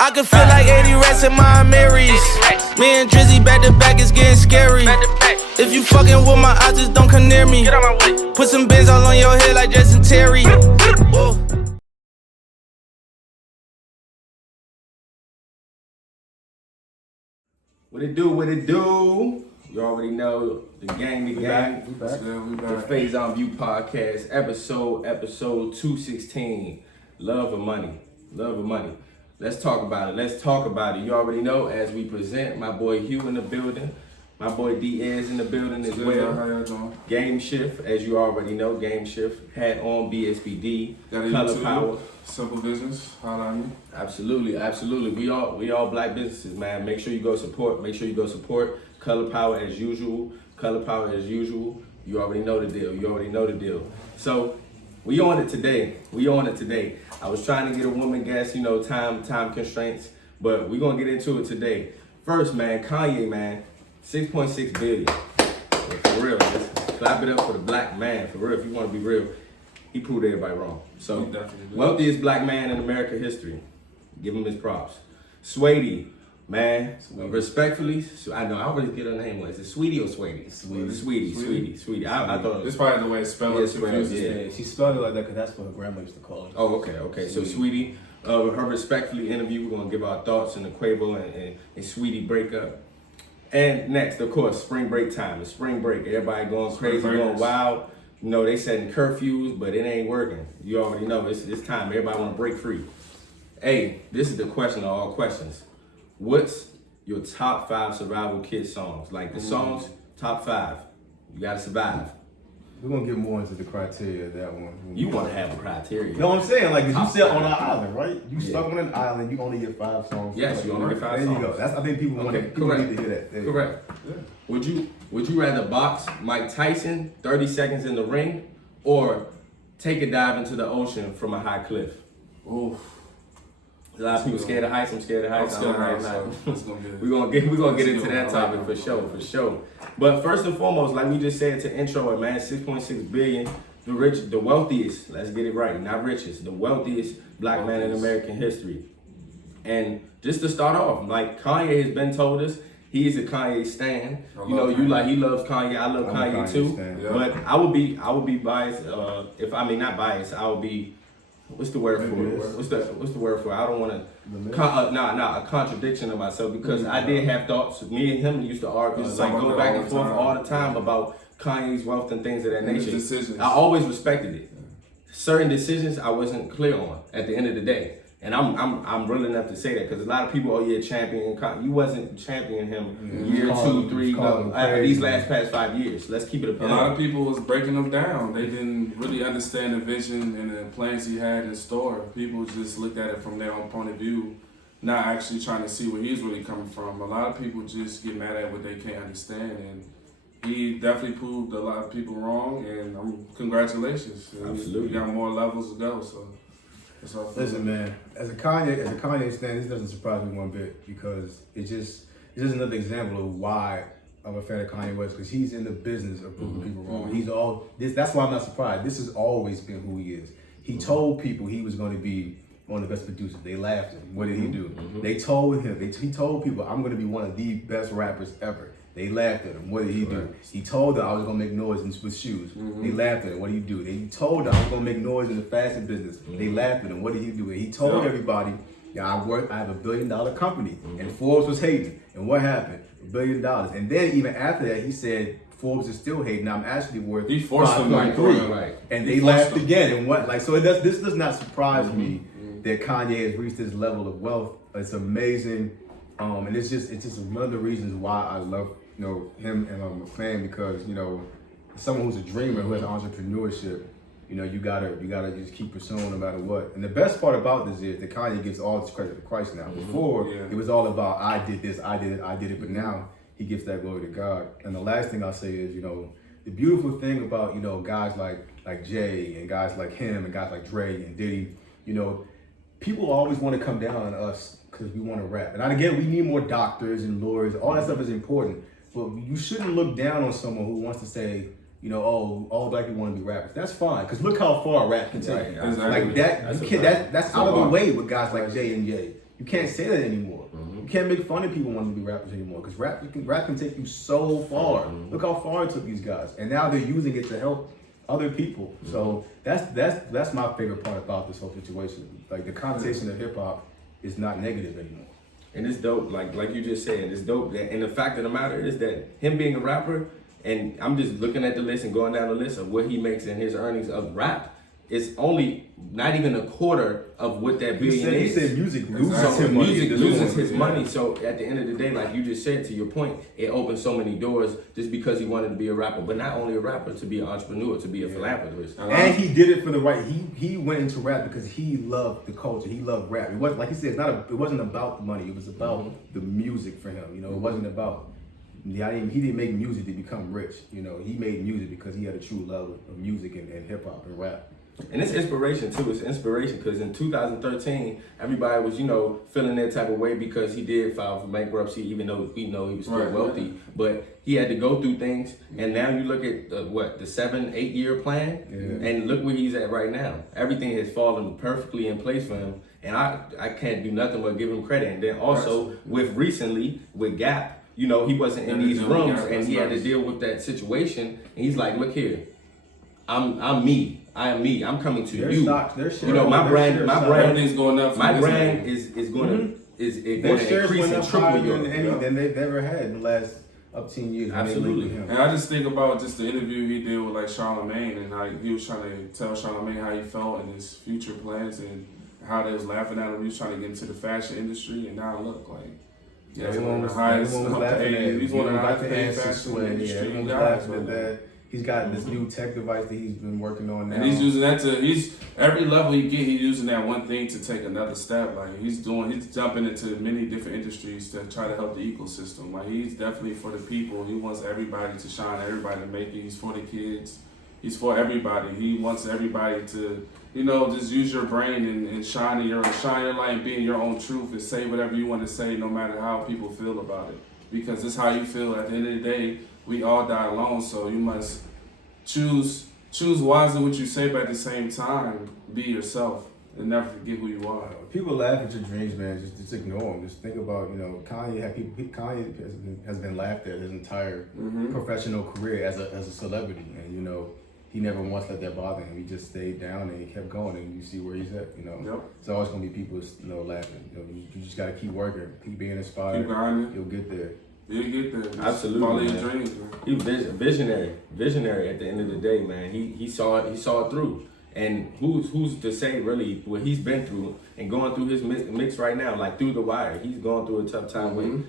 I can feel like 80 rats in my Marys. Me and Drizzy back to back, it's getting scary. If you fucking with my eyes, just don't come near me. Put some bins all on your head like Justin Terry. Whoa. What it do, what it do? You already know the gang, We back. The Faison View Podcast, episode 216. Love or money. Let's talk about it. You already know as we present, my boy Hugh in the building, my boy Diaz in the building as well. How y'all doing? Game Shift, as you already know, Game Shift, hat on, BSBD, Color Power. Simple business, holla on me. Absolutely. We all black businesses, man. Make sure you go support. Color Power as usual. You already know the deal. So we on it today. I was trying to get a woman guest, time constraints, but we're gonna get into it today. First, man, Kanye, man, 6.6 billion. For real, let's clap it up for the black man. For real, if you want to be real, he proved everybody wrong. So, wealthiest black man in American history. Give him his props. Saweetie, man, respectfully, I know, I already get her name. Is it Sweetie or Saweetie? Sweetie. I thought it's probably the way it's spelled. Yeah, she spelled it like that because that's what her grandma used to call it. Oh, okay. So, Sweetie, her respectfully interview, we're going to give our thoughts on the Quavo and Sweetie breakup. And next, of course, spring break time. It's spring break. Everybody going crazy, going wild. They setting curfews, but it ain't working. You already know it's time. Everybody want to break free. Hey, this is the question of all questions. What's your top 5 survival kit songs? Like the songs, top 5. You gotta survive. We're gonna get more into the criteria of that one. You want to have a criteria. You know what I'm saying? Like, you sit on an island, right? You stuck on an island, you only get 5 songs. Yes, you only get 5 songs. There you go. I think people need to hear that. Correct. Yeah. Would you rather box Mike Tyson 30 seconds in the ring or take a dive into the ocean from a high cliff? Oof. A lot of people scared of heights. I'm scared of heights. We're gonna get into that topic for sure. But first and foremost, like we just said to intro it, man, 6.6 billion, the wealthiest. Let's get it right, not richest. The wealthiest black man in American history. And just to start off, like Kanye has been told us, he is a Kanye stan. He loves Kanye. I love Kanye too. Yeah. But I would be biased. Not biased. I would be. What's the word for it? What's the word for it? I don't want to. A contradiction of myself because I did have thoughts. Me and him used to argue, go back and forth all the time about Kanye's wealth and things of that nature. Decisions. I always respected it. Certain decisions I wasn't clear on at the end of the day. And I'm real enough to say that because a lot of people, champion Kanye. You wasn't championing him year 2, 3, these past 5 years. Let's keep it a lot of people was breaking him down. They didn't really understand the vision and the plans he had in store. People just looked at it from their own point of view, not actually trying to see where he's really coming from. A lot of people just get mad at what they can't understand, and he definitely proved a lot of people wrong. And congratulations. Absolutely, we got more levels to go. So. Listen, man. As a Kanye stan, this doesn't surprise me one bit because it's just another example of why I'm a fan of Kanye West because he's in the business of proving people wrong. That's why I'm not surprised. This has always been who he is. He told people he was going to be one of the best producers. They laughed at him. What did he do? They told him. He told people I'm going to be one of the best rappers ever. They laughed at him. What did he do? He told them I was gonna make noise with shoes. They laughed at him. What did he do? He told them I was gonna make noise in the fashion business. They laughed at him. What did he do? He told everybody, I have $1 billion company. And Forbes was hating. And what happened? $1 billion. And then even after that, he said, Forbes is still hating. I'm actually worth 5.3. Right. And they laughed again. And this does not surprise me that Kanye has reached this level of wealth. It's amazing. And it's just one of the reasons why I love him and I'm a fan because someone who's a dreamer who has entrepreneurship, you gotta just keep pursuing no matter what. And the best part about this is that Kanye gives all this credit to Christ now. Before it was all about I did this, I did it, but now he gives that glory to God. And the last thing I'll say is, the beautiful thing about guys like Jay and guys like him and guys like Dre and Diddy, people always want to come down on us because we want to rap. And again, we need more doctors and lawyers. All that stuff is important. But you shouldn't look down on someone who wants to say, all black people want to be rappers. That's fine, because look how far rap can take. Exactly. That's out of the way with guys like Jay and Jay. You can't say that anymore. You can't make fun of people wanting to be rappers anymore because rap can take you so far. Look how far it took these guys, and now they're using it to help other people. So that's my favorite part about this whole situation. Like the connotation of hip hop is not negative anymore. And it's dope, like you just said, it's dope. And the fact of the matter is that him being a rapper, and I'm just looking at the list and going down the list of what he makes in his earnings of rap, it's only not even a quarter of what that billion is. He said music loses So him money. music loses his money. So at the end of the day, like you just said, to your point, it opens so many doors just because he wanted to be a rapper. But not only a rapper, to be an entrepreneur, to be a philanthropist. And he did it for the right. He went into rap because he loved the culture. He loved rap. It wasn't, like he said, it wasn't about the money. It was about the music for him. You know, it wasn't about. He didn't make music to become rich. You know, he made music because he had a true love of music and hip hop and rap. And it's inspiration too. It's inspiration because in 2013, everybody was, feeling that type of way because he did file for bankruptcy, even though we know he was still wealthy. Right. But he had to go through things. And now you look at the 7-8 year plan, and look where he's at right now. Everything has fallen perfectly in place for him. And I can't do nothing but give him credit. And then also with Gap, he wasn't in these rooms and he had to deal with that situation. And he's like, look here, I'm me. I am me. I'm coming to you. My brand is going up. My brand is going to increase and triple than they've ever had in the last up 10 years. Absolutely. And I just think about just the interview he did with Charlamagne, and how he was trying to tell Charlamagne how he felt and his future plans and how they was laughing at him. He was trying to get into the fashion industry, and now look he's one of the highest paid fashion industry. He's got this new tech device that he's been working on now. And he's using that every level he get, he's using that one thing to take another step. Like he's jumping into many different industries to try to help the ecosystem. Like he's definitely for the people. He wants everybody to shine, everybody to make it. He's for the kids. He's for everybody. He wants everybody to, just use your brain and shine your light and be in your own truth and say whatever you want to say, no matter how people feel about it. Because it's how you feel. At the end of the day, we all die alone, so you must choose wisely what you say, but at the same time, be yourself and never forget who you are. People laugh at your dreams, man. Just ignore them. Just think about, Kanye has been laughed at his entire professional career as a celebrity, and he never once let that bother him. He just stayed down and he kept going, and you see where he's at. It's always gonna be people, laughing. You just gotta keep working, keep being inspired. Keep grinding. You'll get there. You get there. Absolutely. Follow your dreams, man. He was visionary at the end of the day, man. He saw it through. And who's to say really what he's been through and going through his mix right now, like through the wire. He's going through a tough time with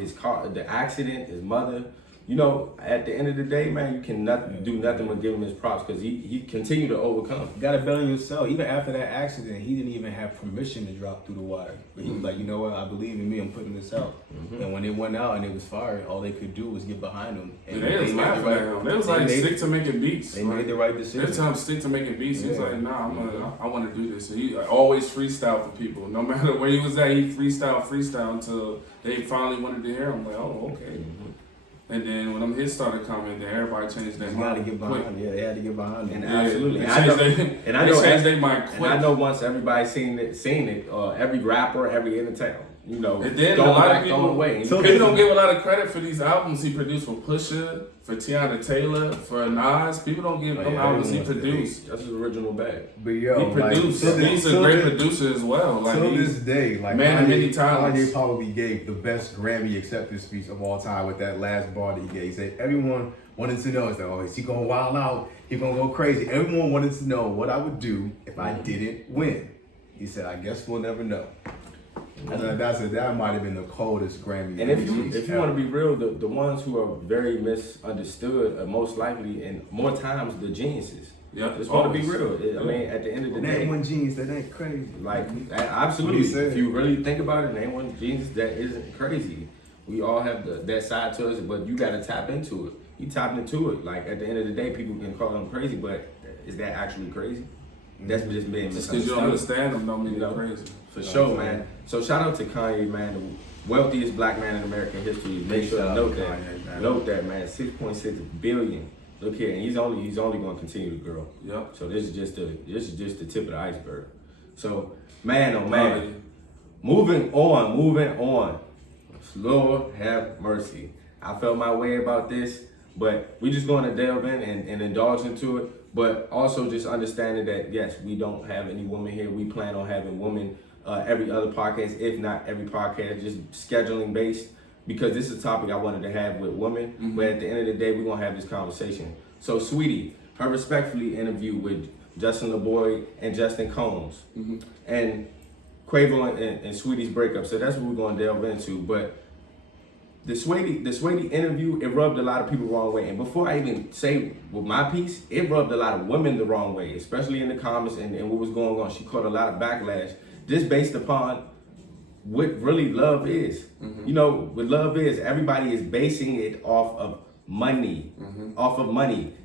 his car, the accident, his mother. At the end of the day, man, you cannot do nothing but give him his props because he continued to overcome. You gotta bet on yourself. Even after that accident, he didn't even have permission to drop through the wire. But he was like, you know what, I believe in me, I'm putting this out. And when it went out and it was fired, all they could do was get behind him. And they was laughing at him. They was like, stick to making beats. They made the right decision. Every time stick to making beats, he was like, nah, I want to do this. And he always freestyle for people. No matter where he was at, he freestyle until they finally wanted to hear him. Like, oh, okay. And then when them hits started coming, then everybody changed their mind. They had to get behind him. And absolutely. They changed their mind quick. And I know once everybody seen it, every rapper, every entertainer, and then a lot of people don't give a lot of credit for these albums he produced for Pusha, for Tiana Taylor, for Nas. People don't give them albums he produced. That's his original bag. But he produced. He's a great producer as well. Till this day, man of many talents. Kanye probably gave the best Grammy acceptance speech of all time with that last bar that he gave. He said everyone wanted to know, is he gonna wild out? He gonna go crazy? Everyone wanted to know what I would do if I didn't win. He said, I guess we'll never know. That might have been the coldest Grammy. And if you want to be real, the ones who are very misunderstood are most likely and more times the geniuses. Yeah, just want to be real. I mean, at the end of the day, name one genius that ain't crazy. Like absolutely, if you really think about it, name one genius that isn't crazy. We all have that side to us, but you got to tap into it. You tap into it. Like at the end of the day, people can call them crazy, but is that actually crazy? That's just being misunderstood. Because you don't understand them, don't mean they're crazy. For sure, man. So shout out to Kanye, man, the wealthiest black man in American history. Make sure to note that, man. 6.6 billion. Look here, and he's only going to continue to grow. Yep. So this is just the tip of the iceberg. So man, oh man. moving on. Lord have mercy. I felt my way about this, but we just going to delve in and indulge into it. But also just understanding that, yes, we don't have any women here. We plan on having women every other podcast, if not every podcast, just scheduling based, because this is a topic I wanted to have with women. Mm-hmm. But at the end of the day, we're going to have this conversation. So, Saweetie, her respectfully interview with Justin LaBoy and Justin Combs, mm-hmm. and Quavo and Saweetie's breakup. So that's what we're going to delve into. But the Saweetie interview, it rubbed a lot of people the wrong way. And before I even say with my piece, it rubbed a lot of women the wrong way, especially in the comments and what was going on. She caught a lot of backlash just based upon what really love is. Mm-hmm. You know, what love is, everybody is basing it off of money,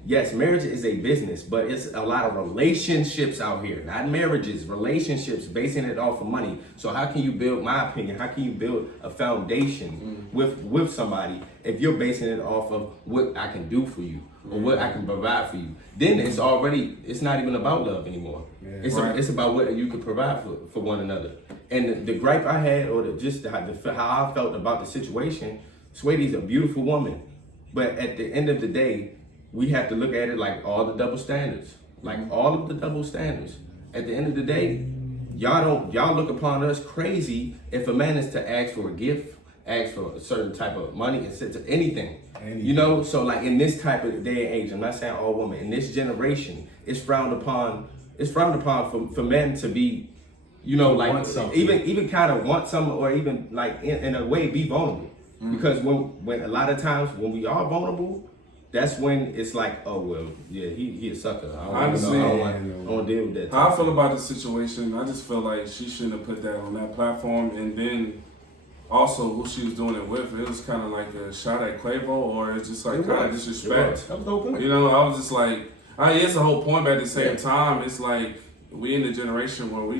Yes, marriage is a business, but it's a lot of relationships out here, not marriages, relationships, basing it off of money. So how can you build, my opinion, how can you build a foundation with somebody if you're basing it off of what I can do for you or what I can provide for you? Then it's not even about love anymore. Yeah, it's about what you can provide for one another. And the gripe I had, or how I felt about the situation, Saweetie's a beautiful woman. But at the end of the day, we have to look at it like all the double standards. Like all of the double standards. At the end of the day, y'all look upon us crazy if a man is to ask for a gift, ask for a certain type of money, and to anything. You know, so like in this type of day and age, I'm not saying all women, in this generation, it's frowned upon for men to be, you know, like even kind of want something, or even like in a way be vulnerable. Because when a lot of times when we are vulnerable, that's when it's like, oh well, yeah, he a sucker. I don't want to deal with that. How I feel about the situation, I just feel like she shouldn't have put that on that platform. And then also who she was doing it with, it was kind of like a shot at Quavo, or it's just like kind of disrespect. That was the whole point. You know, I was just like, it's the whole point, but at the same time, it's like we in the generation where we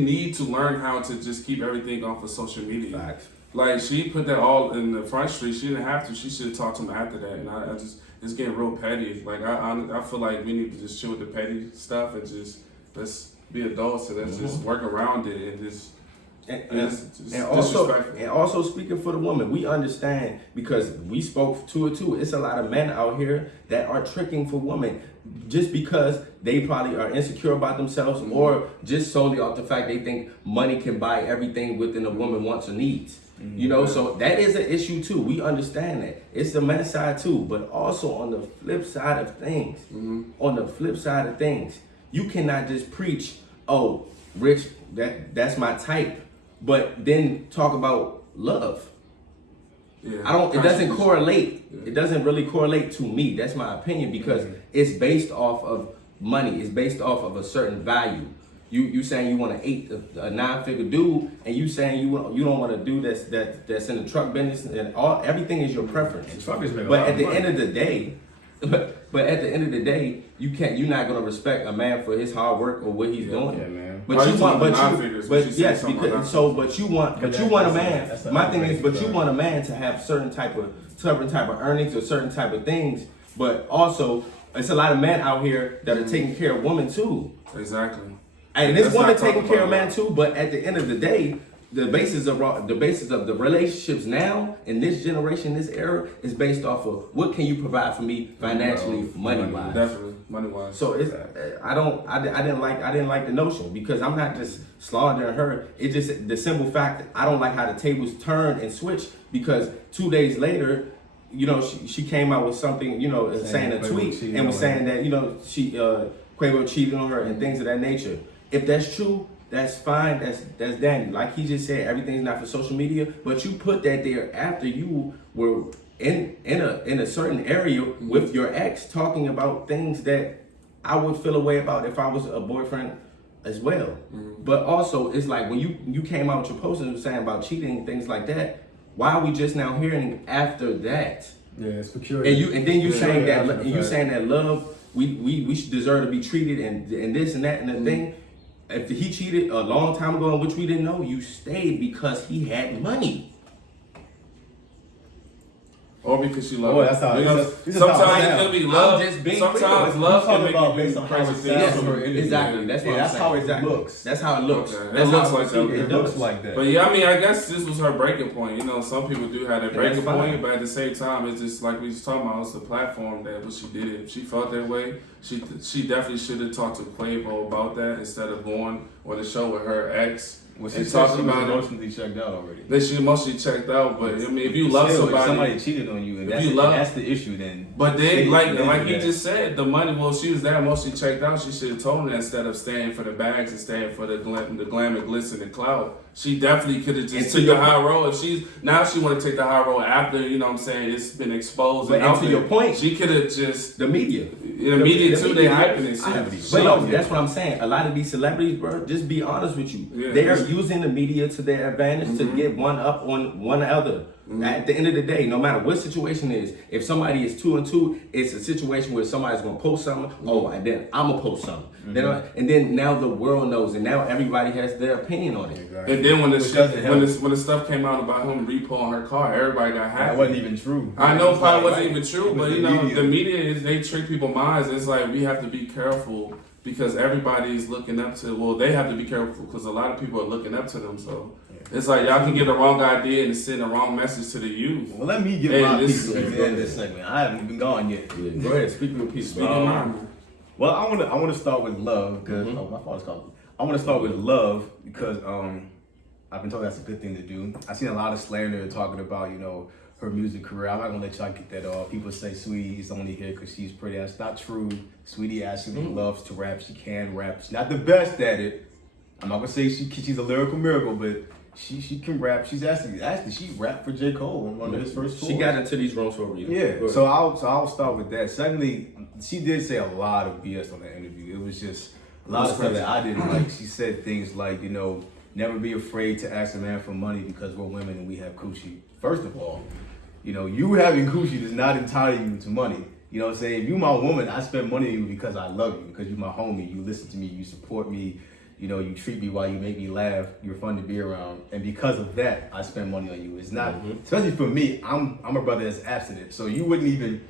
need to learn how to just keep everything off of social media. Facts. Like, she put that all in the front street. She didn't have to. She should have talked to him after that. And I just, it's getting real petty. Like, I feel like we need to just chill with the petty stuff and just, let's be adults and let's just work around it and just, and also speaking for the woman, we understand, because we spoke to it too. It's a lot of men out here that are tricking for women just because they probably are insecure about themselves, or just solely off the fact they think money can buy everything within a woman wants or needs. You know, so that is an issue too. We understand that. It's the men's side too, but also on the flip side of things, you cannot just preach, oh, Rich, that's my type, but then talk about love. Yeah, it doesn't correlate. Yeah. It doesn't really correlate to me. That's my opinion, because it's based off of money. It's based off of a certain value. You saying you want a 9-figure dude, and you saying you don't want to do that's in the truck business, and everything is your preference. But at the end of the day, you're not gonna respect a man for his hard work or what he's doing. Yeah, man. But you want a man. My thing is, but you want a man to have certain type of earnings or certain type of things. But also, it's a lot of men out here that are taking care of women too. Exactly. And this woman taking care of man too, but at the end of the day, the basis of the relationships now in this generation, this era, is based off of what can you provide for me financially, money wise. Definitely, money wise. So it's I didn't like the notion, because I'm not just slandering her. It's just the simple fact that I don't like how the tables turn and switch, because 2 days later, you know, she came out with something, you know, saying a tweet and was saying that, you know, Quavo cheated on her and things of that nature. If that's true, that's fine. That's dandy. Like he just said, everything's not for social media, but you put that there after you were in a certain area with your ex, talking about things that I would feel a way about if I was a boyfriend as well. But also, it's like when you came out with your post and was saying about cheating and things like that, why are we just now hearing after that? Yeah, it's peculiar. And then you saying that love, we should deserve to be treated and this and that and the thing. If he cheated a long time ago, in which we didn't know, you stayed because he had money. Or because she loves. Oh, that's how. You know, It's sometimes it could be love. I'm just being Sometimes real. love I'm can make talking you about based do on crazy how it things. sounds from her interview. Exactly. That's what I'm that's saying. how it Exactly. looks. That's how it looks. Okay. That's It how looks I like see that. It looks like that. But yeah, I mean, I guess this was her breaking point. You know, some people do have that Yeah, that's breaking fine. point, but at the same time, it's just like we was talking about. It's the platform that what she did. If she felt that way, she definitely should have talked to Quavo about that instead of going on the show with her ex. Well, she and said talking she was about it. emotionally checked out already. That she emotionally checked out, but I mean, if you love Still, if somebody, somebody cheated on you, and if you love- that's the issue, then. but then, Say- like then he that. just said, the money. Well, she was that emotionally checked out. She should have told him that instead of staying for the bags and staying for the glam and glitz and the clout. She definitely could have just took the high road. If she want to take the high road after, you know what I'm saying, it's been exposed. But and to your point, she could have just the media. in the media too. They hyping it. But no, that's what I'm saying. A lot of these celebrities, bro, just be honest with you. Yeah. They are using the media to their advantage to get one up on one other. At the end of the day, no matter what situation it is, if somebody is 2 and 2, it's a situation where somebody's gonna post something. Oh, and then I'm gonna post something. And then now the world knows, and now everybody has their opinion on it. Exactly. And then when the Which shit, doesn't help. when the stuff came out about him repoing her car, everybody got happy. That wasn't even true. I know It probably was wasn't like- even true, it was but the you know, media. the media is they trick people's minds. It's like we have to be careful because everybody's looking up to. Well, they have to be careful because a lot of people are looking up to them. So it's like y'all can get the wrong idea and send the wrong message to the youth. Well, let me give Hey, my this- piece at the end of this segment. I haven't even gone yet. Yeah, go ahead, speak your piece. Speak your mind, man. Well, I want to start with love because my father's called. I want to start with love because I've been told that's a good thing to do. I've seen a lot of slander talking about her music career. I'm not gonna let y'all get that off. People say Sweetie's only here because she's pretty. That's not true. Sweetie actually loves to rap. She can rap. She's not the best at it. I'm not gonna say she's a lyrical miracle, but she can rap. She's actually she rapped for J. Cole on one of his first tours. She got into these rooms for a reason. Yeah, so I'll start with that. Secondly, she did say a lot of BS on that interview. It was just a lot of stuff that I didn't like. She said things like, never be afraid to ask a man for money because we're women and we have coochie. First of all, you having coochie does not entitle you to money. You know what I'm saying? If you my woman, I spend money on you because I love you, because you my homie, you listen to me, you support me, you treat me well, you make me laugh, you're fun to be around, and because of that, I spend money on you. It's not, especially for me, I'm a brother that's abstinent, so you wouldn't even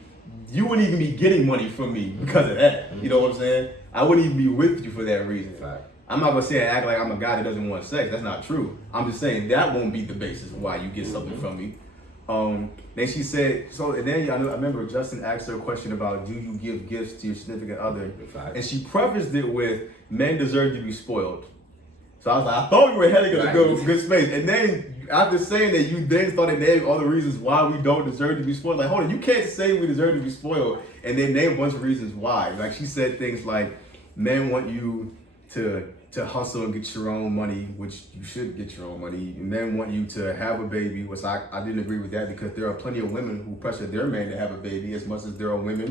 be getting money from me because of that. You know what I'm saying? I wouldn't even be with you for that reason. Fact. I'm not gonna say I act like I'm a guy that doesn't want sex. That's not true. I'm just saying that won't be the basis of why you get something from me. Then she said, and then I remember Justin asked her a question about, do you give gifts to your significant other? And she prefaced it with, men deserve to be spoiled. So I was like, I thought we were heading in a good space. And then after saying that, you then started naming all the reasons why we don't deserve to be spoiled. Like, hold on, you can't say we deserve to be spoiled and then name a bunch of reasons why. Like, she said things like, men want you to hustle and get your own money, which you should get your own money. And men want you to have a baby, which I didn't agree with that, because there are plenty of women who pressure their man to have a baby as much as there are men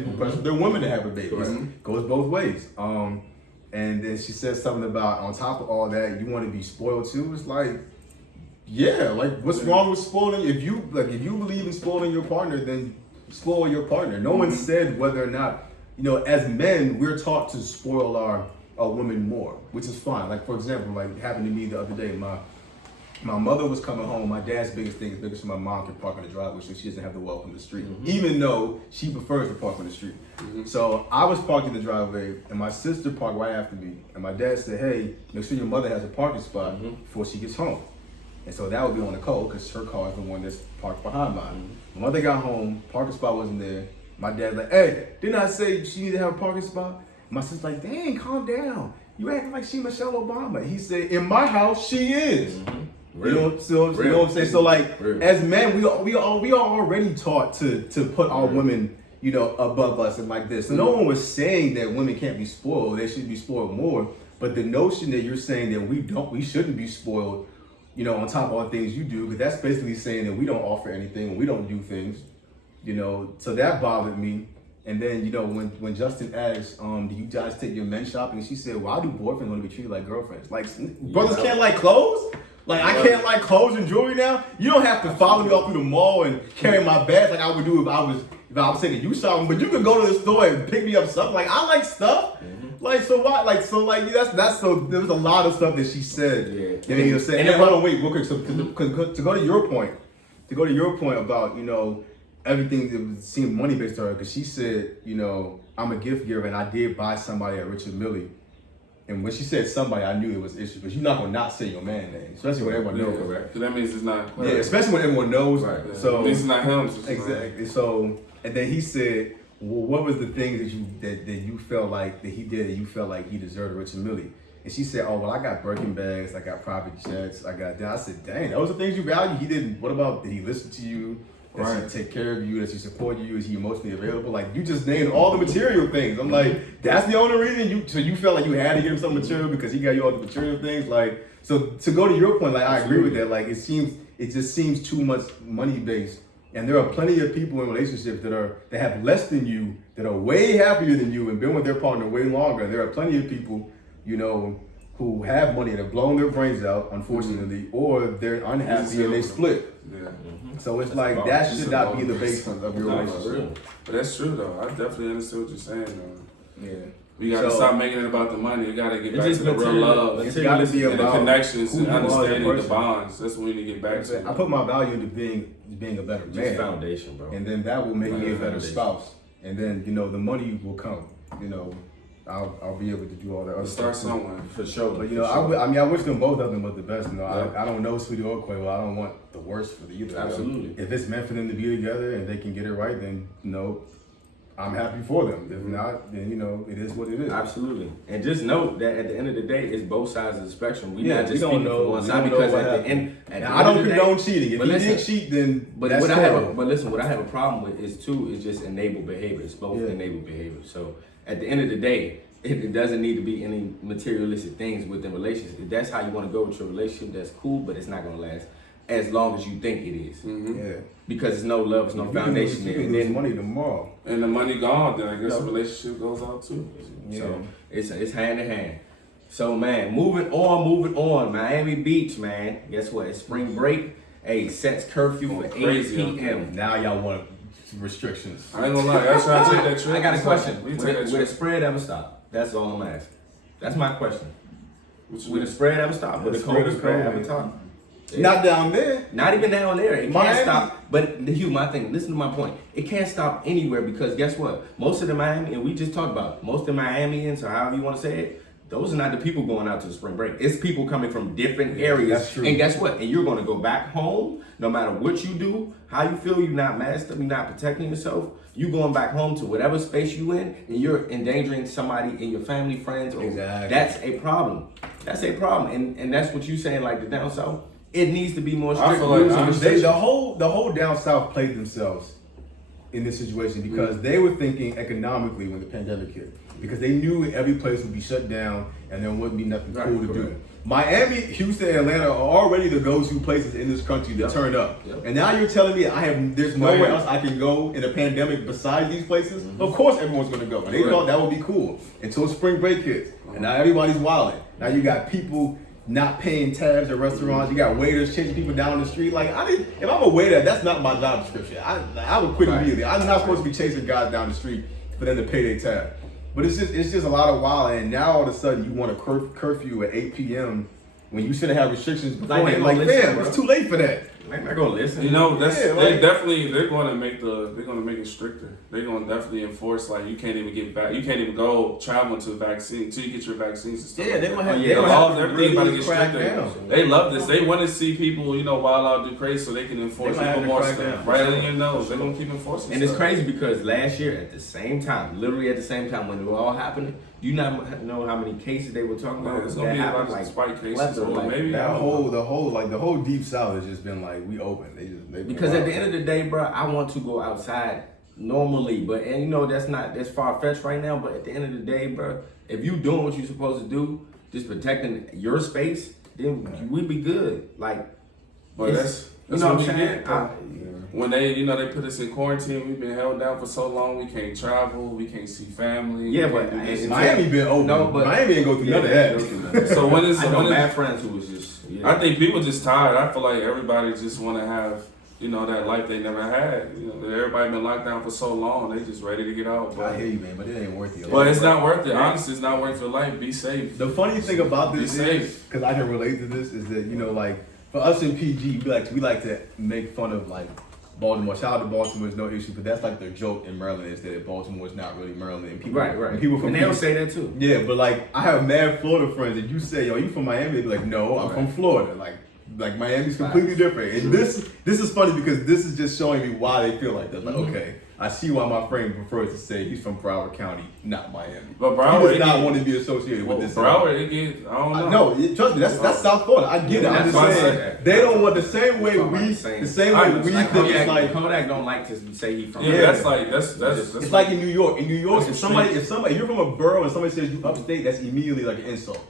who pressure their women to have a baby. It goes both ways. And then she said something about, on top of all that, you want to be spoiled too. It's like, yeah, like what's wrong with spoiling? If you believe in spoiling your partner, then spoil your partner. No one said whether or not, as men, we're taught to spoil our women more, which is fine. Like, for example, like happened to me the other day, my mother was coming home. My dad's biggest thing is bigger so my mom can park on the driveway so she doesn't have to walk on the street, even though she prefers to park on the street. So I was parked in the driveway and my sister parked right after me. And my dad said, hey, make sure your mother has a parking spot before she gets home. And so that would be on the code because her car is the one that's parked behind mine. My mother got home, parking spot wasn't there. My dad's like, hey, didn't I say she needed to have a parking spot? My sister's like, dang, calm down. You acting like she Michelle Obama. He said, in my house, she is. You know what I'm saying? So like, as men, we are already taught to put our women, above us and like this. So no one was saying that women can't be spoiled. They should be spoiled more. But the notion that you're saying that we shouldn't be spoiled, on top of all the things you do, because that's basically saying that we don't offer anything and we don't do things, so that bothered me. And then, when Justin asked, do you guys take your men shopping? She said, well, I do boyfriends want to be treated like girlfriends. Like, brothers can't like clothes? Like, I can't like clothes and jewelry now? You don't have to follow me all through the mall and carry my bags like I would do if I was taking you shopping. But you could go to the store and pick me up stuff. Like, I like stuff. Like, so why? Like, so like, that's so, there was a lot of stuff that she said. And then hold on, wait, real quick. So, to go to your point, to go to your point about, you know, everything that seemed money based to her, because she said, you know, I'm a gift giver and I did buy somebody at Richard Mille. And when she said somebody, I knew it was an issue, because you're not gonna not say your man name, especially when everyone knows. Correct. That means it's not. Yeah, especially when everyone knows. Right. Yeah. So at least it's not him. exactly. So, and then he said, well, what was the thing that you felt like that he did that you felt like he deserved a Richard Mille? And she said, oh, well, I got Birkin bags, I got private jets, I got that. I said, dang, those are things you value. He didn't. What about, did he listen to you? Does he take care of you? Does he support you? Is he emotionally available? Like, you just named all the material things. I'm like, that's the only reason so you felt like you had to give him some material because he got you all the material things? Like, so to go to your point, like, I agree with that. Like, it just seems too much money based. And there are plenty of people in relationships that have less than you, that are way happier than you and been with their partner way longer. And there are plenty of people, you know, who have money and have blown their brains out, unfortunately, or they're unhappy and they split. Yeah. So it's like that should not be the basis of your relationship. But that's true though. I definitely understand what you're saying though. Yeah. We gotta stop making it about the money. You gotta get back just to the real love. It's gotta be and the about connections and who you are as a understanding the person. bonds. That's what we need to get back to. I put my value into being a better Just man, foundation, bro. and then that will make me a better Foundation. spouse. And then, you know, the money will come. You know, I'll be able to do all that other Start stuff. somewhere. For sure. But you know, I wish them both of them was the best. You know, I don't know Sweetie or Quavo. I don't want the worst for either. Absolutely. You know? If it's meant for them to be together and they can get it right, then you know, I'm happy for them. If not, then you know, it is what it is. Absolutely. And just note that at the end of the day, it's both sides of the spectrum. We not we just don't speaking know for one we side don't know because what at the happened. end, Now, I don't of the condone day, cheating. If but he listen, did cheat, then But that's what terrible. but listen, what I have a problem with is just enabled behavior. It's both enabled behavior. So at the end of the day, it doesn't need to be any materialistic things within relationships. If that's how you want to go with your relationship, that's cool, but it's not gonna last as long as you think it is. Yeah. Because there's no love, there's no foundation You there. can And lose then money tomorrow. And the money gone, then I guess the relationship goes out too. So it's hand in hand. So man, moving on. Miami Beach, man. Guess what? It's spring break. Hey, sets curfew for 8 crazy out p.m. Now y'all want restrictions. I ain't gonna lie, I try to take that trip. I got a question. We Will take that the trip. spread ever stop? That's all I'm asking. That's my question. What you Will the mean? spread ever stop? Will the spread COVID is spread COVID. ever stop? Not down there. Not even down there. It Miami. can't stop. But here's my thing. Listen to my point. It can't stop anywhere because guess what? Most of the Miami, and we just talked about it, most of the Miamians, or however you want to say it, those are not the people going out to the spring break. It's people coming from different areas. That's true. And guess what? And you're going to go back home, no matter what you do, how you feel, you're not masked up, you're not protecting yourself. You going back home to whatever space you in, and you're endangering somebody in your family, friends. Or Exactly. That's a problem. That's a problem. And that's what you saying, like the down south. It needs to be more I strict feel like rules and honestly, restrictions. The whole down south played themselves in this situation because they were thinking economically when the pandemic hit. Because they knew every place would be shut down and there wouldn't be nothing cool to do. Miami, Houston, and Atlanta are already the go-to places in this country to turn up. Yep. And now you're telling me there's nowhere else I can go in a pandemic besides these places? Of course everyone's gonna go. And they thought that would be cool until spring break hits. And now everybody's wilding. Now you got people not paying tabs at restaurants. You got waiters chasing people down the street. Like if I'm a waiter, that's not my job description. I would quit immediately. I'm not supposed to be chasing guys down the street for them to pay their tab. But it's just a lot of wild. And now all of a sudden you want a curfew at 8 p.m. when you should have had restrictions before. Like, Like, listen, fam, bro. it's too late for that. They're not gonna listen. You know, that's Yeah, like- they're gonna make it stricter. They're gonna definitely enforce like you can't even get back, you can't even go travel to vaccine until you get your vaccines and stuff. Yeah, like they that. gonna have yeah, they The gonna laws, have to everything about to really get crack stricter. down. They love this. They want to see people, you know, wild out, do crazy, so they can enforce They might even have to more crack stuff. down. Right in your nose. They're gonna keep enforcing. And it's stuff. crazy because last year at the same time, literally at the same time when it was all happening, you not know how many cases they were talking Man, about. it's gonna that be a lot happened, of like spike cases. plethora, Or like, maybe The whole deep south has just been like we open. They because at the end of the day, bro, I want to go outside normally, but and you know that's far fetched right now. But at the end of the day, bro, if you doing what you're supposed to do, just protecting your space, then we be good. Like, But that's you know what I'm we saying? get, though. When they put us in quarantine, we've been held down for so long. We can't travel, we can't see family. Yeah, we but can't do this. Miami been open. No, but- Miami ain't go through none of that. So when is I know when is, bad friends who was just. Yeah. I think people just tired. I feel like everybody just want to have, you know, that life they never had. You know, everybody been locked down for so long. They just ready to get out. I But, hear you, man, but it ain't worth it. but it's not worth it. Honestly, it's not worth your life. Be safe. The funny thing about this Be is, safe. because I can relate to this, is that, you know, like, for us in PG, we like to make fun of like Baltimore. Shout out to Baltimore, it's no issue, but that's like their joke in Maryland is that Baltimore is not really Maryland. And people, Right. And people from and they don't say that too. Yeah, but like I have mad Florida friends, and you say, "Yo, you from Miami?" They be like, "No, I'm from Florida." Like Miami's completely different. And this is funny because this is just showing me why they feel like that. Like, okay, I see why my friend prefers to say he's from Broward County, not Miami. But Broward, he does not want to be associated with this. Broward, I don't know. No, trust me, that's South Florida. I get it. I'm just saying they don't want the same way we think it's like Kodak don't like to say he from. Yeah, that's it's like in New York. In New York, if you're from a borough and somebody says you upstate, that's immediately like an insult.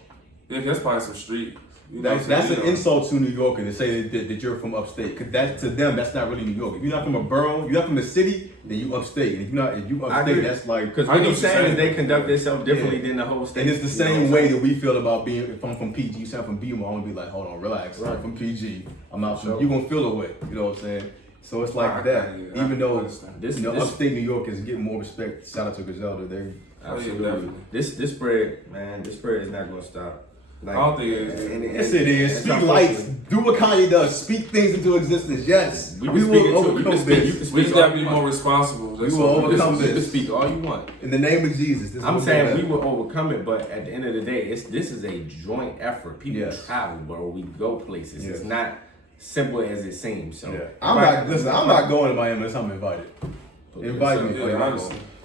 Yeah, that's probably some street. That's an insult to New Yorkers to say that you're from upstate. Cause to them, that's not really New York. If you're not from a borough, you're not from the city, then you upstate. And if you upstate, that's like because what you're saying is they conduct themselves differently than the whole state. And it's the same way that we feel about being. If I'm from PG, you say I'm from BMO, I'm gonna be like, hold on, relax. Right. I'm from PG. I'm not. You're gonna feel away. You know what I'm saying? So it's like that. Even though upstate New Yorkers get more respect. Shout out to Griselda. They absolutely. This spread is not gonna stop. Like, I don't think it is. Yes, it is. Speak lights. Do what Kanye does. Speak things into existence. Yes. We will overcome this. We just gotta be more responsible. We will overcome this. You can speak all you want. In the name of Jesus. I'm saying we will overcome it, but at the end of the day, this is a joint effort. People travel, bro. We go places. It's not simple as it seems. So I'm not going to Miami unless I'm invited. Invite me.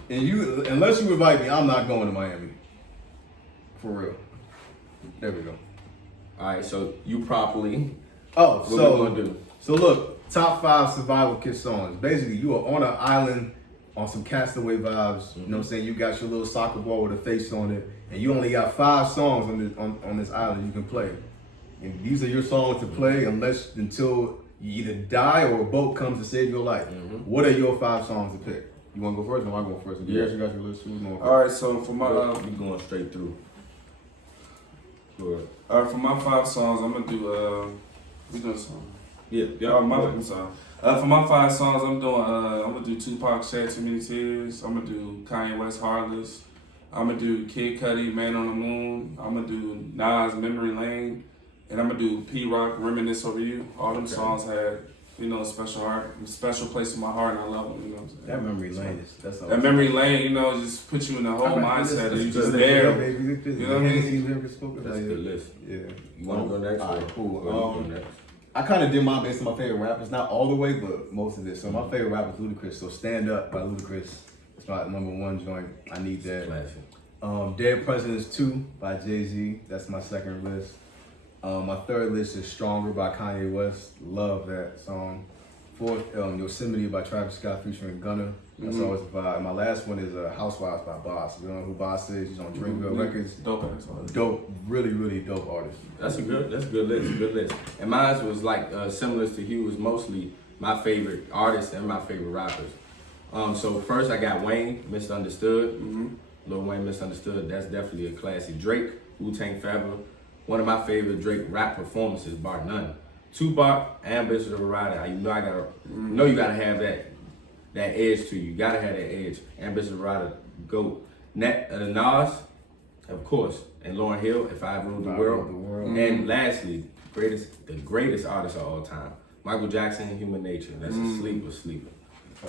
And unless you invite me, I'm not going to Miami. For real. There we go. All right, so you properly. What we gonna do? So look, top 5 survival kit songs. Basically, you are on an island on some Castaway vibes. You know what I'm saying? You got your little soccer ball with a face on it, and you only got 5 songs on this island you can play. And these are your songs to play until you either die or a boat comes to save your life. What are your 5 songs to pick? You want to go first, or am I going first? Yeah, you got your list. All right, so for my we going straight through. Sure. All right, for my 5 songs, I'm gonna do we doing a song. I'm sorry. For my 5 songs, I'm gonna do Tupac, Shed Too Many Tears. I'm gonna do Kanye West, Heartless. I'm gonna do Kid Cudi, Man on the Moon. I'm gonna do Nas, Memory Lane, and I'm gonna do P-Rock, Reminisce Over You. All them songs had a special place in my heart, and I love them. You know what I'm saying? That Memory Lane that Memory Lane, just put you in the whole mindset that you just there. You know what I mean? That's a good list. Yeah. You want to go next? All right, cool. I kind of did mine based on my favorite rappers, not all the way, but most of it. So my favorite rapper is Ludacris. So Stand Up by Ludacris. It's my #1 joint. I need that. Classic. Dead Presidents 2 by Jay-Z. That's my second list. My third list is Stronger by Kanye West. Love that song. Fourth, Yosemite by Travis Scott featuring Gunna. That's always a vibe. My last one is Housewives by Boss. You know who Boss is? He's on Dreamville Records. Dope, really, really dope artist. That's a good list. And mine was like similar to Hugh's, mostly my favorite artists and my favorite rappers. So first I got Wayne, Misunderstood. Lil Wayne, Misunderstood. That's definitely a classic. Drake, Wu-Tang Forever. One of my favorite Drake rap performances, bar none. Tupac-Ambitionz of Ridah. You gotta have that edge to you. You gotta have that edge. Ambitionz of Ridah, GOAT. Nas, of course, and Lauryn Hill, If I Ruled the World. And lastly, the greatest artist of all time, Michael Jackson, Human Nature. That's a sleeper.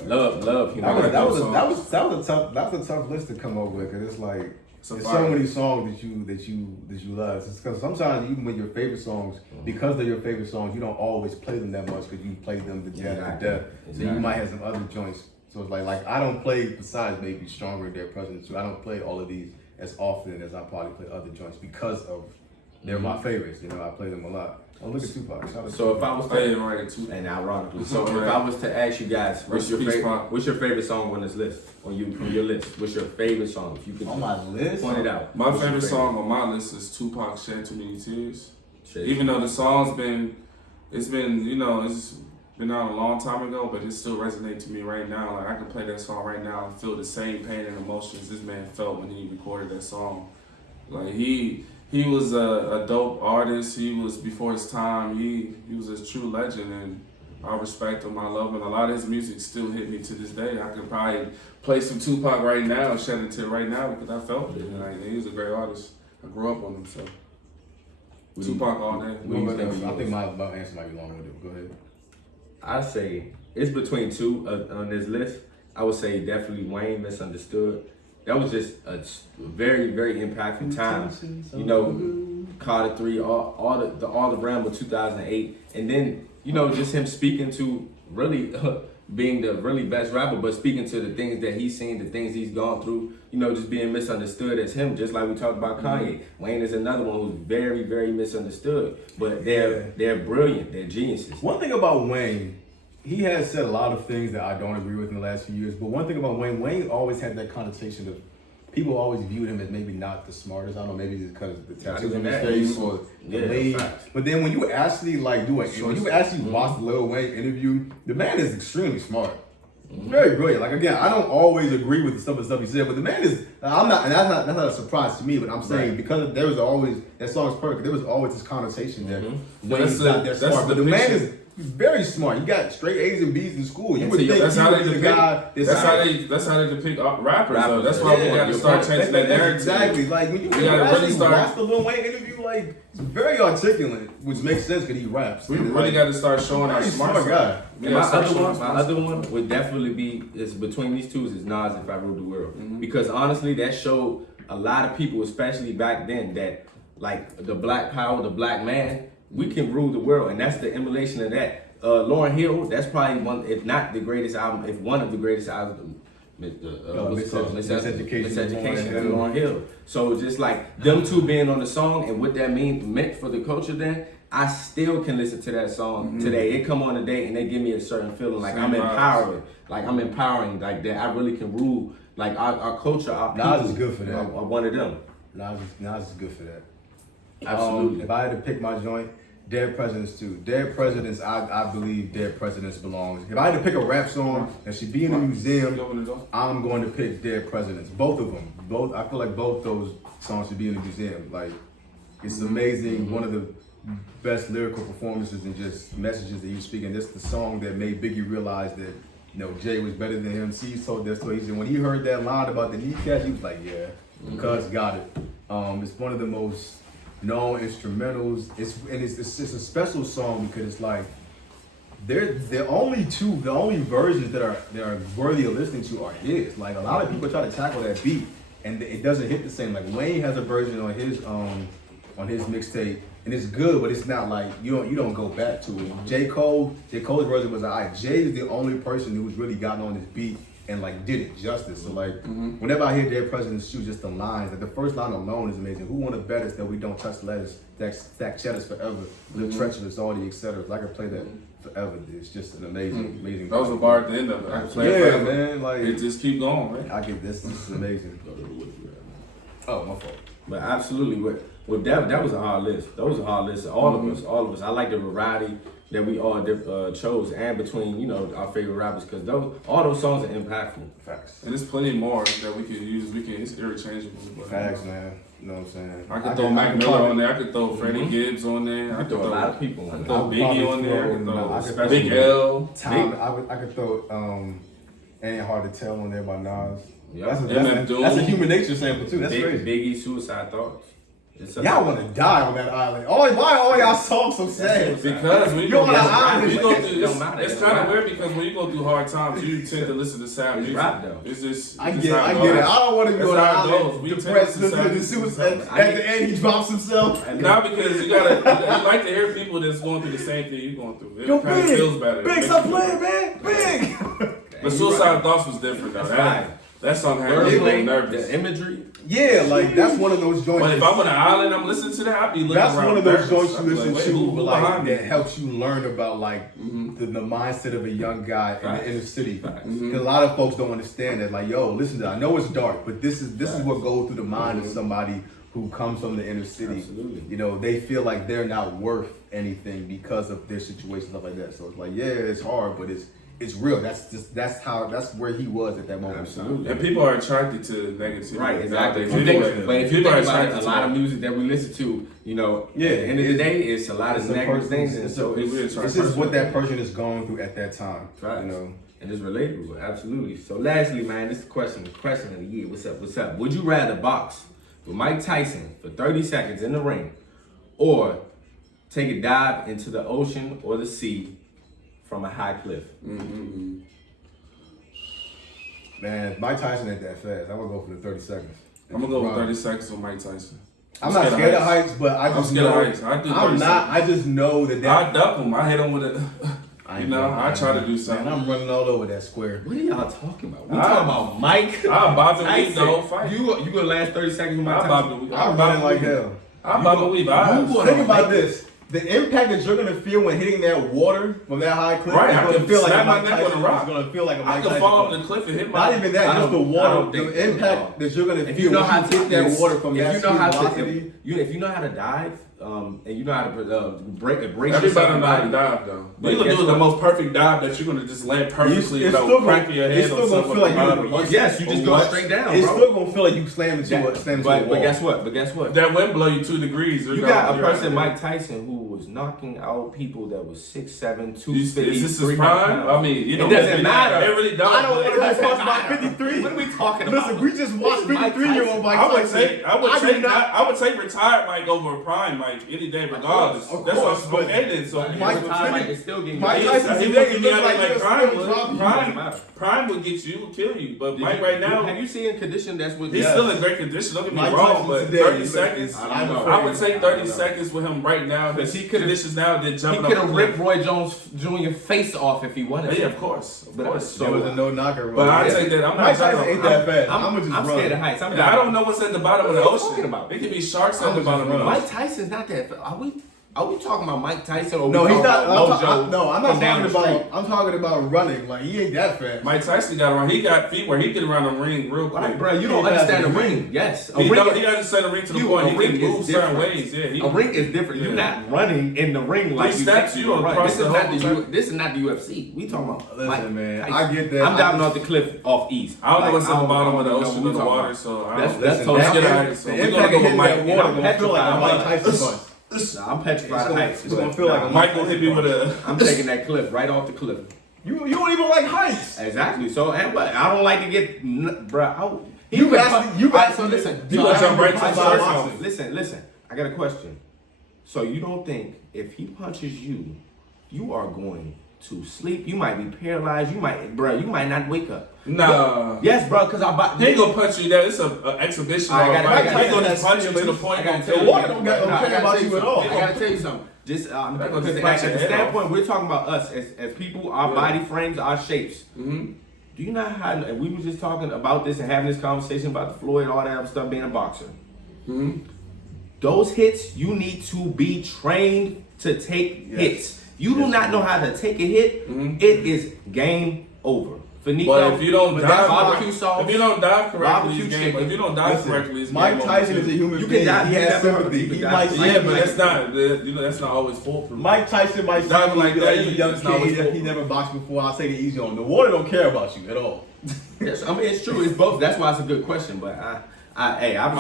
Love Human Nature. That was a tough list to come up with, because it's like there's so many songs that you love. Because sometimes even with your favorite songs, because they're your favorite songs, you don't always play them that much because you play them to death. Exactly. So you might have some other joints. So it's like I don't play, besides maybe Stronger, Dead Presidents 2, I don't play all of these as often as I probably play other joints because of they're my favorites. I play them a lot. Oh, look at Tupac. So if I was to, and ironically, so if I was to ask you guys, what's your favorite song on this list? On your list, what's your favorite song? If you could on my list, point it out. My favorite song on my list is Tupac, Shed Too Many Tears. Even though the song's been out a long time ago, but it still resonates to me right now. Like I can play that song right now and feel the same pain and emotions this man felt when he recorded that song. Like he was a dope artist. He was before his time. He was a true legend, and I respect him. I love him. A lot of his music still hit me to this day. I could probably play some Tupac right now, shed a tear right now because I felt it. Like, he was a great artist. I grew up on him, so. Tupac all day. What do you think? I think my answer might be long with it. Go ahead. I say it's between two on this list. I would say definitely Wayne, Misunderstood. That was just a very, very impactful time. You know, Carter 3, all the Ramble 2008, and then just him speaking to really being the really best rapper, but speaking to the things that he's seen, the things he's gone through. Just being misunderstood as him, just like we talked about Kanye. Wayne is another one who's very, very misunderstood, but they're brilliant, they're geniuses. One thing about Wayne, he has said a lot of things that I don't agree with in the last few years, but one thing about Wayne always had that connotation of people always viewed him as maybe not the smartest. I don't know, maybe it's because of the tattoos on his face or the lead. But then when you actually when you actually watch the Lil Wayne interview, the man is extremely smart. Very brilliant. Like again, I don't always agree with the stuff he said, but the man is. I'm not, and that's not a surprise to me. But I'm saying because there was always that song is perfect. There was always this connotation there. Wayne's not that smart, but the man is. He's very smart. You got straight A's and B's in school. You would think that's how they depict. That's how they depict rappers. That's why we got to start changing that narrative. Exactly. Like when you really watch the Lil Wayne interview, like he's very articulate, which makes sense because he raps. We really got to start showing our smart guy. My other one would definitely be is between these two is Nas-If I Ruled the World, because honestly that showed a lot of people, especially back then, that like the black power, the black man. We can rule the world, and that's the emulation of that. Lauryn Hill, that's probably one, if not the greatest album, if one of the greatest albums. Miseducation of Lauryn Hill. So just like them two being on the song and what that meant for the culture, then I still can listen to that song today. It come on today and they give me a certain feeling like I'm empowering, like that. I really can rule like our culture. Our Nas is good for that. One of them. Nas is good for that. Absolutely. If I had to pick my joint, Dead Presidents too. Dead Presidents, I believe Dead Presidents belongs. If I had to pick a rap song that should be in a museum, I'm going to pick Dead Presidents. Both of them. I feel like both those songs should be in a museum. Like, it's amazing. One of the best lyrical performances and just messages that he was speaking. This is the song that made Biggie realize that Jay was better than him. C's told that story. He said when he heard that line about the kneecap, he was like, yeah, cuz got it. It's one of the most known instrumentals. It's a special song because it's like the only versions that are worthy of listening to are his. Like a lot of people try to tackle that beat and it doesn't hit the same. Like Wayne has a version on his mixtape and it's good, but it's not like you don't go back to it. J. Cole's version was alright. Jay is the only person who's really gotten on this beat and like did it justice. So like whenever I hear Dead Presidents shoot just the lines, like the first line alone is amazing. Who want to bet us that we don't touch letters, stack cheddars forever, live treacherous, all the etc. I could play that forever. It's just an amazing. That was a bar at the end of it. I could play it forever. Man, like it just keep going, right? This is amazing. Oh, my fault. But absolutely, with that was a hard list. That was a hard list. All of us. I like the variety that we all chose, and between our favorite rappers, because all those songs are impactful. Facts. And there's plenty more that we could use. It's interchangeable. Facts, man. You know what I'm saying? I could throw Mac Miller on there. I could throw Freddie Gibbs on there. I could throw a lot of people on there. I could throw Biggie on there. I could throw Big L. I could throw Ain't Hard to Tell on there by Nas. Yep. That's a Human Nature sample too. That's crazy. Biggie, Suicide Thoughts. Y'all want to die on that island. Why are all y'all songs so sad? Because when you go on an island, it's kind of weird because when you go through hard times, you tend to listen to sad music. It's just I get it. I don't want to go on an island depressed, listening to Suicide. At the end, he drops himself. Not because you like to hear people that's going through the same thing you're going through. It kind of feels better. Big, stop playing, man. Big. But Suicide Thoughts was different though. That song had me a little nervous. The imagery. Yeah, like that's one of those joints. But if I'm on an island, I'm listening to that, I'd be looking that's around. That's one of those joints you listen to, who like that helps you learn about like the mindset of a young guy in the inner city. Because a lot of folks don't understand that. Like, yo, listen to that. I know it's dark, but this is what goes through the mind of somebody who comes from the inner city. Absolutely. They feel like they're not worth anything because of their situation, stuff like that. So it's like, yeah, it's hard, but it's real. That's where he was at that moment. Absolutely. And people are attracted to negativity. Right, exactly. But if you think about it, a lot of music that we listen to, at the end of the day, it's a lot of negative things. And so it's just what that person is going through at that time. Right. And it's relatable, absolutely. So lastly, man, this is the question of the year. What's up? Would you rather box with Mike Tyson for 30 seconds in the ring or take a dive into the ocean or the sea from a high cliff? Mm-hmm. Man, Mike Tyson ain't that fast. I'm gonna go for the 30 seconds. I'm gonna go with 30 seconds with Mike Tyson. I'm not scared of heights, but I'm scared of heights. I do. I'm not. I just know that. I duck him. I hit him with it. I try to do something. Man, I'm running all over that square. What are y'all talking about? We talking about Mike. I'm about to weave the whole fight. You gonna last 30 seconds with Mike Tyson? I'm running like hell. I'm about to weave. Think about this. The impact that you're gonna feel when hitting that water from that high cliff, right? I can feel like my neck on the rock. It's gonna feel like a Mike I Tyson can fall off punch. the cliff and hit my. Not even that, just the water, the impact that you're gonna feel. If you know how to hit that water from that velocity. If you know how to dive, and you know how to break everybody know how to dive though. But you're gonna do the most perfect dive that you're gonna just land perfectly. It's still cracking your head. It's still gonna feel like yes, you just go straight down. It's bro. still gonna feel like you slam into a wall. But guess what? That wind blow you 2 degrees. You got a person, Mike Tyson, who was knocking out people that was 6'7", 250. Is this his prime? I mean, it doesn't matter. It really don't. I don't want to talk about 53. What are we talking about? Listen, we just watched 53-year-old Mike Tyson. I would take retired Mike over a prime Mike any day, regardless. Of That's course, what's okay then. So Mike is still getting Mike Tyson today, he looks like Prime would get you, kill you. But Mike right now, have you seen condition? That's what he's still in great condition. Don't get me Mike wrong, Tyson but today, 30 seconds. I would take 30 seconds with him right now. Because he could conditions now did jumping up. He could have ripped Roy Jones Jr. face off if he wanted. Yeah, of course. So it was a no knocker. But I take that. I'm not Mike Tyson ain't that fast. I'm scared of heights. I don't know what's at the bottom of the ocean. It could be sharks at the bottom of the ocean. Mike Tyson's not that. Are we talking about Mike Tyson? Or no, he's not. I'm not talking about. I'm talking about running. Like he ain't that fast. Mike Tyson got around. He got feet where he can run the ring real quick. Right, bro, you don't understand the ring. Yes, he understands the ring to the point he can move certain ways. Yeah, a ring is different. You're not running in the ring like you steps. You don't cross the whole. This is not the UFC. We talking about. Listen, man, I get that. I'm diving off the cliff off east. I don't know what's at the bottom of the ocean or the water, so that's so we're gonna go with Mike. I feel like a Mike Tyson punch. I'm petrified of heights. It's gonna feel like a Mike will hit me with a. I'm taking that cliff right off the cliff. You don't even like heights. Exactly. So but I don't like to get, bro. You got. So listen. You gonna jump right to the Listen. I got a question. So you don't think if he punches you, you are going to sleep? You might be paralyzed. You might not wake up. No. Yes, bro. Because he ain't gonna punch you. It's an exhibition. He's gonna just punch you to the point. The water don't care about you at all. I gotta tell you something. Just because at the standpoint, we're talking about us as people, our body frames, our shapes. Mm-hmm. Do you know how? And we were just talking about this and having this conversation about the Floyd, all that other stuff, being a boxer. Mm-hmm. Those hits, you need to be trained to take hits. You do not know how to take a hit. It is game over. Finito. But if you don't dive, barbecue sauce, if you don't dive correctly, barbecue it's game. chicken. If you don't dive correctly, it's Mike game Tyson over. is a human being. He has sympathy. He might. Yeah, but that's not. That's not always foolproof. Mike Tyson might say like that. He's a young kid. If he never boxed before, I'll take it easy on him. The water don't care about you at all. Yes, I mean it's true. It's both. That's why it's a good question. But I'm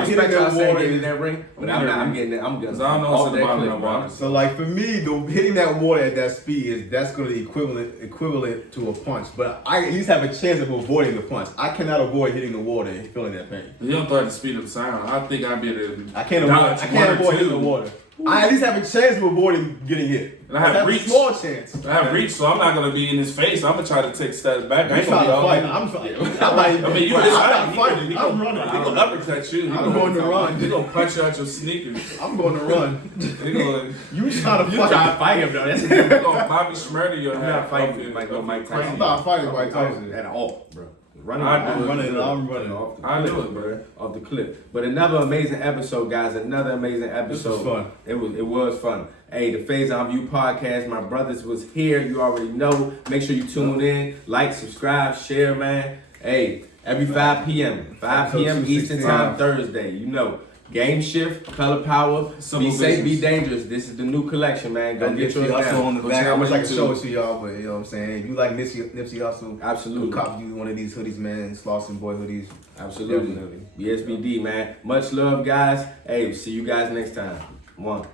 respect y'all saying getting in that ring, but I'm getting it. I'm getting. I don't know what's at the bottom of the water. So like for me, hitting that water at that speed that's going to be equivalent to a punch. But I at least have a chance of avoiding the punch. I cannot avoid hitting the water and feeling that pain. You don't throw at the speed of the sound. I think I'd be able to. I can't avoid hitting the water. I at least have a chance of avoiding getting hit. And I have reach. A small chance. I have reach, so I'm not gonna be in his face. I'm gonna try to take steps back. I ain't trying gonna to fight. I'm not fighting. I'm running. He gonna uppercut you. I'm going to run. He gonna punch you out your sneakers. I'm going to run. You trying to fight him though. That's you gonna Bobby Schmurder your head. I'm not fighting Mike Tyson. I'm not fighting Mike Tyson at all, bro. I'm running off I knew it, bro. Off the cliff. But another amazing episode, guys. Another amazing episode. This was fun. It was fun. Hey, the Faison View podcast. My brothers was here. You already know. Make sure you tune in, like, subscribe, share, man. Hey, every 5 p.m. 5 p.m. Eastern Time Thursday. You know. Game Shift, Color Power, Be Safe, Be Dangerous. This is the new collection, man. Go get yours down. On the back. I wish I could show it to y'all, but you know what I'm saying. If you like Nipsey Hussle, absolutely. Cop you one of these hoodies, man. Slauson Boy hoodies. Absolutely. BSBD, man. Much love, guys. Hey, see you guys next time. 1.